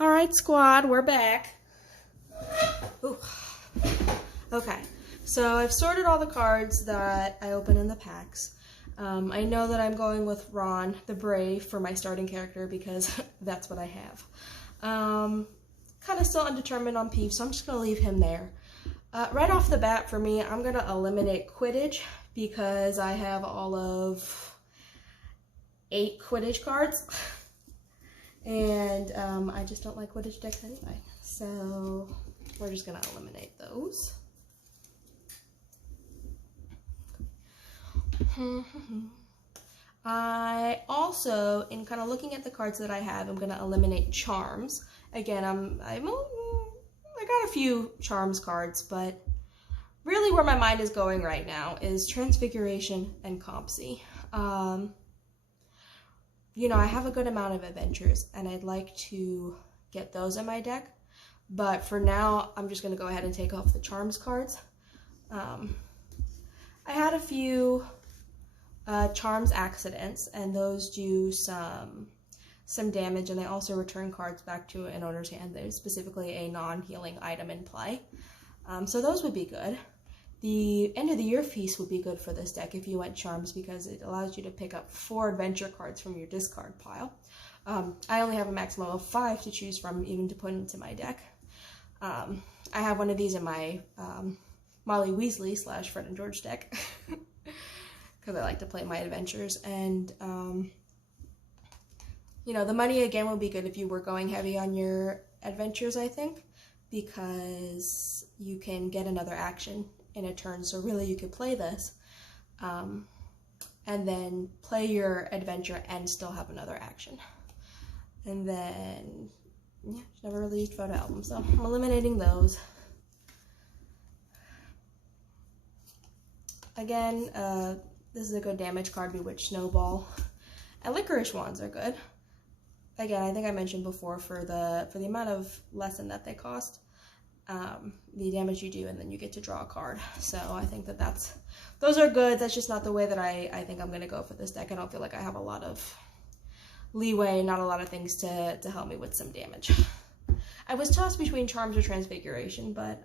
All right, squad, we're back. Ooh. Okay, so I've sorted all the cards that I open in the packs. I know that I'm going with Ron, the Brave, for my starting character because that's what I have. Kind of still undetermined on Peeve, so I'm just going to leave him there. Right off the bat, for me, I'm going to eliminate Quidditch because I have all of 8 Quidditch cards. And I just don't like Quidditch decks anyway. So we're just going to eliminate those. I also, in kind of looking at the cards that I have, I'm going to eliminate Charms. Again, I got a few Charms cards, but really where my mind is going right now is Transfiguration and Compsy. You know, I have a good amount of adventures, and I'd like to get those in my deck, but for now, I'm just going to go ahead and take off the Charms cards. I had a few Charms accidents, and those do some damage, and they also return cards back to an owner's hand. There's specifically a non-healing item in play, so those would be good. The End of the Year Feast would be good for this deck if you went Charms because it allows you to pick up 4 adventure cards from your discard pile. I only have a maximum of 5 to choose from even to put into my deck. I have one of these in my Molly Weasley / Fred and George deck because I like to play my adventures. And, you know, the money again would be good if you were going heavy on your adventures, I think, because you can get another action in a turn, so really you could play this and then play your adventure and still have another action. And then, yeah, never really used photo album, so I'm eliminating those. Again, this is a good damage card, Bewitched Snowball. And Licorice Wands are good. Again, I think I mentioned before for the amount of lesson that they cost, the damage you do, and then you get to draw a card. So I think those are good. That's just not the way that I think I'm going to go for this deck. I don't feel like I have a lot of leeway, not a lot of things to help me with some damage. I was tossed between Charms or Transfiguration, but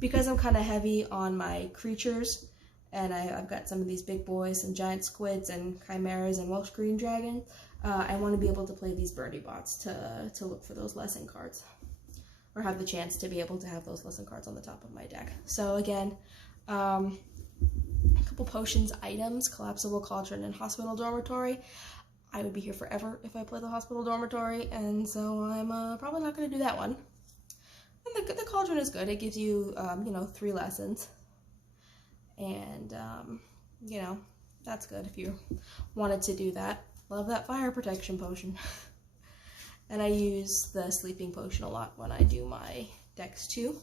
because I'm kind of heavy on my creatures, and I've got some of these big boys, some giant squids and chimeras and Welsh green dragon, I want to be able to play these Birdie Bots to look for those lesson cards, or have the chance to be able to have those lesson cards on the top of my deck. So again, a couple potions items, Collapsible Cauldron and Hospital Dormitory. I would be here forever if I play the Hospital Dormitory, and so I'm probably not going to do that one. And the Cauldron is good. It gives you, you know, 3 lessons. And, you know, that's good if you wanted to do that. Love that Fire Protection Potion. And I use the Sleeping Potion a lot when I do my decks too.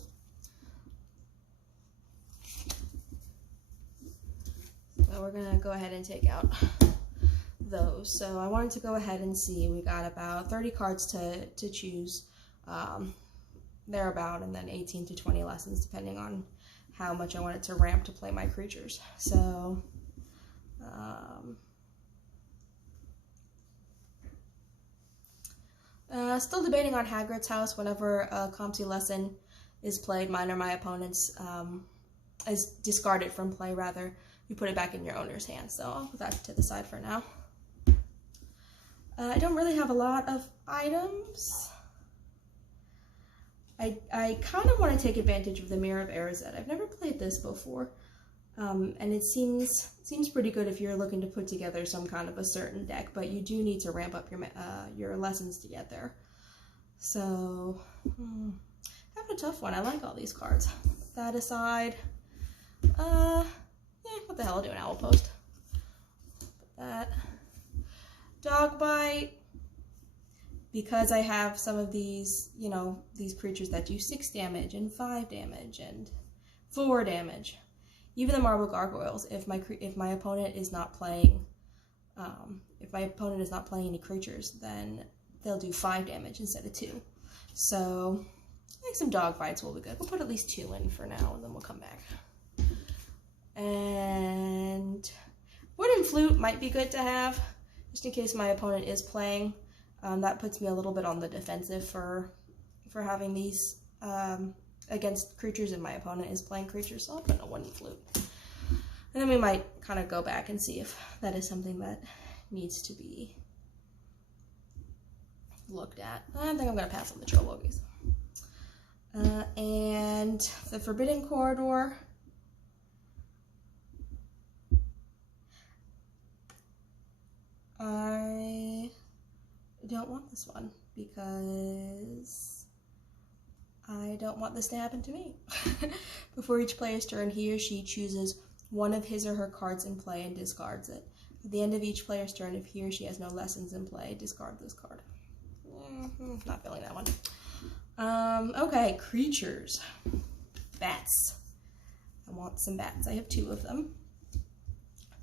So we're gonna go ahead and take out those. So I wanted to go ahead and see, we got about 30 cards to choose thereabout, and then 18 to 20 lessons depending on how much I wanted to ramp to play my creatures. So still debating on Hagrid's House. Whenever a Compsy lesson is played, mine or my opponent's is discarded from play, rather, you put it back in your owner's hand. So I'll put that to the side for now. I don't really have a lot of items. I kind of want to take advantage of the Mirror of Erised. I've never played this before, and it seems pretty good if you're looking to put together some kind of a certain deck, but you do need to ramp up your lessons to get there. So, having a tough one. I like all these cards. Put that aside. What the hell, I'll do an Owl Post. Put that. Dog Bite. Because I have some of these, you know, these creatures that do 6 damage and 5 damage and 4 damage. Even the Marble Gargoyles, if my opponent is not playing, any creatures, then they'll do 5 damage instead of 2. So I think some dog fights will be good. We'll put at least 2 in for now, and then we'll come back. And Wooden Flute might be good to have, just in case my opponent is playing. That puts me a little bit on the defensive for having these against creatures, and my opponent is playing creatures, so I'll put in a wooden flute. And then we might kind of go back and see if that is something that needs to be looked at. I think I'm going to pass on the Chobogies. And the Forbidden Corridor. I don't want this one because I don't want this to happen to me. Before each player's turn, he or she chooses one of his or her cards in play and discards it. At the end of each player's turn, if he or she has no lessons in play, discard this card. Not feeling that one. Okay, creatures. Bats. I want some bats. I have 2 of them.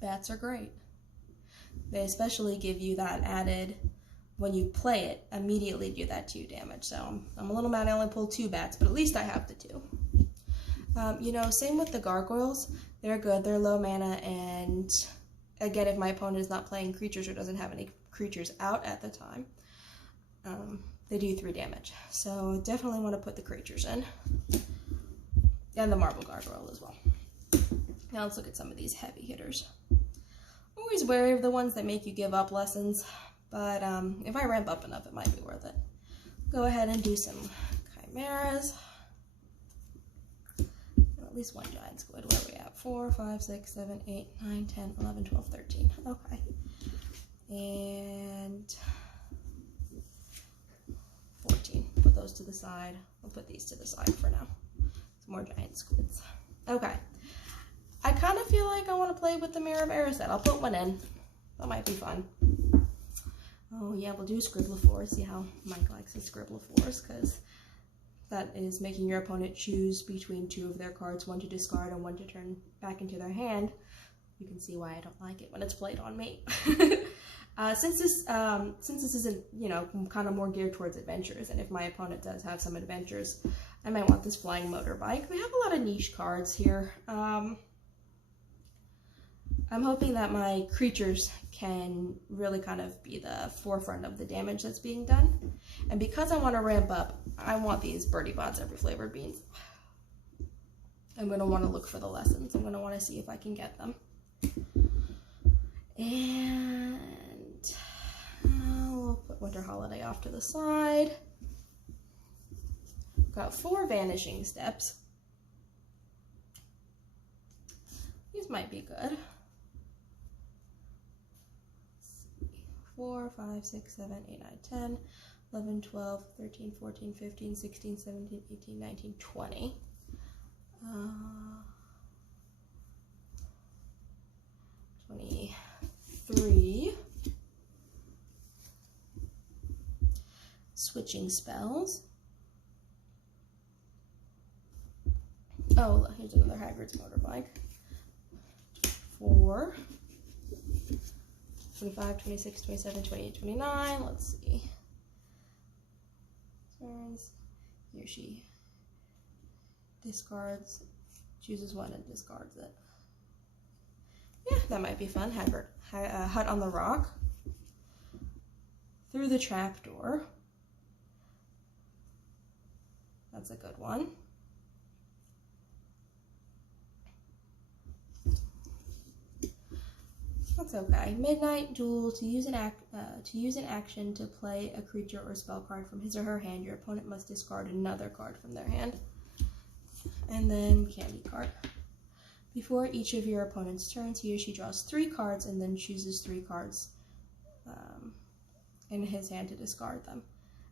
Bats are great. They especially give you that added, when you play it, immediately do that 2 damage. So I'm a little mad I only pulled 2 bats, but at least I have the 2. You know, same with the gargoyles. They're good. They're low mana, and again, if my opponent is not playing creatures or doesn't have any creatures out at the time, they do 3 damage. So definitely want to put the creatures in. And the marble gargoyle as well. Now let's look at some of these heavy hitters. Always wary of the ones that make you give up lessons, but if I ramp up enough, it might be worth it. Go ahead and do some chimeras. At least 1 giant squid. Where are we at? 4, 5, 6, 7, 8, 9, 10, 11, 12, 13. Okay. And 14. Put those to the side. We'll put these to the side for now. Some more giant squids. Okay. I kind of feel like I want to play with the Mirror of Erised. I'll put one in. That might be fun. Oh yeah, we'll do Scribbliflor. See how Mike likes his Scribbliflors, because that is making your opponent choose between 2 of their cards, 1 to discard and 1 to turn back into their hand. You can see why I don't like it when it's played on me. Since this isn't, you know, kind of more geared towards adventures, and if my opponent does have some adventures, I might want this Flying Motorbike. We have a lot of niche cards here. I'm hoping that my creatures can really kind of be the forefront of the damage that's being done. And because I want to ramp up, I want these Birdie Bots every flavored beans. I'm going to want to look for the lessons. I'm going to want to see if I can get them. And we'll put Winter Holiday off to the side. Got 4 Vanishing Steps. These might be good. 4, 5, 6, 7, 8, 9, 10, 11, 12, 13, 14, 15, 16, 17, 18, 19, 20. 23. Switching spells. Oh, here's another Hagrid's Motorbike. 4. 25, 26, 27, 28, 29. Let's see. Turns. He or she discards, chooses 1 and discards it. Yeah, that might be fun. Hut on the Rock. Through the Trapdoor. That's a good one. That's okay. Midnight Duel. To use an action to play a creature or spell card from his or her hand, your opponent must discard another card from their hand. And then Candy Cart. Before each of your opponent's turns, he or she draws 3 cards and then chooses 3 cards in his hand to discard them.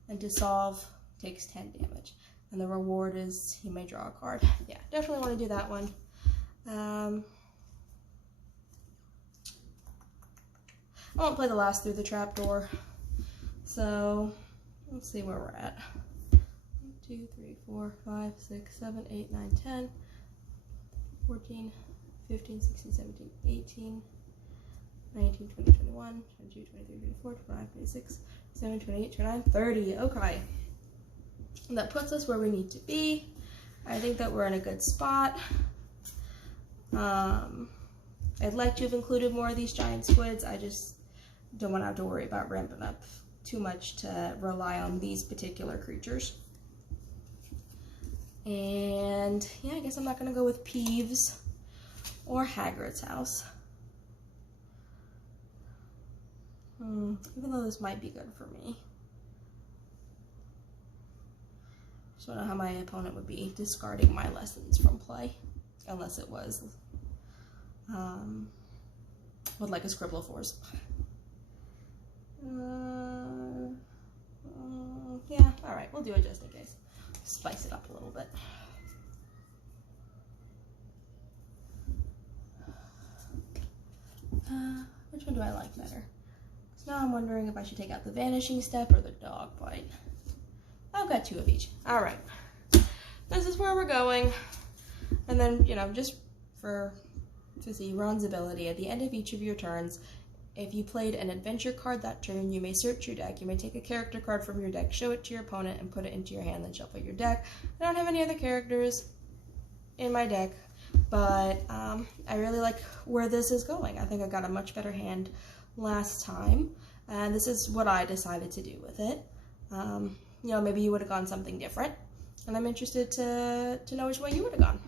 And to solve, takes 10 damage. And the reward is he may draw a card. Yeah, definitely want to do that one. I won't play the last Through the Trapdoor. So, let's see where we're at. 1, 2, 3, 4, 5, 6, 7, 8, 9, 10, 14, 15, 16, 17, 18, 19, 20, 21, 22, 23, 24, 25, 26, 27, 28, 29, 30. Okay. And that puts us where we need to be. I think that we're in a good spot. I'd like to have included more of these giant squids. I just don't want to have to worry about ramping up too much to rely on these particular creatures. And yeah, I guess I'm not going to go with Peeves or Hagrid's house. Even though this might be good for me. Just don't know how my opponent would be discarding my lessons from play. Unless it was with like a Scribble Force. Yeah, alright, we'll do it just in case. Spice it up a little bit. Which one do I like better? So now I'm wondering if I should take out the Vanishing Step or the Dog Bite. I've got 2 of each. Alright. This is where we're going. And then, you know, just to see Ron's ability, at the end of each of your turns, if you played an adventure card that turn, you may search your deck. You may take a character card from your deck, show it to your opponent, and put it into your hand, then shuffle your deck. I don't have any other characters in my deck, but I really like where this is going. I think I got a much better hand last time, and this is what I decided to do with it. You know, maybe you would have gone something different, and I'm interested to know which way you would have gone.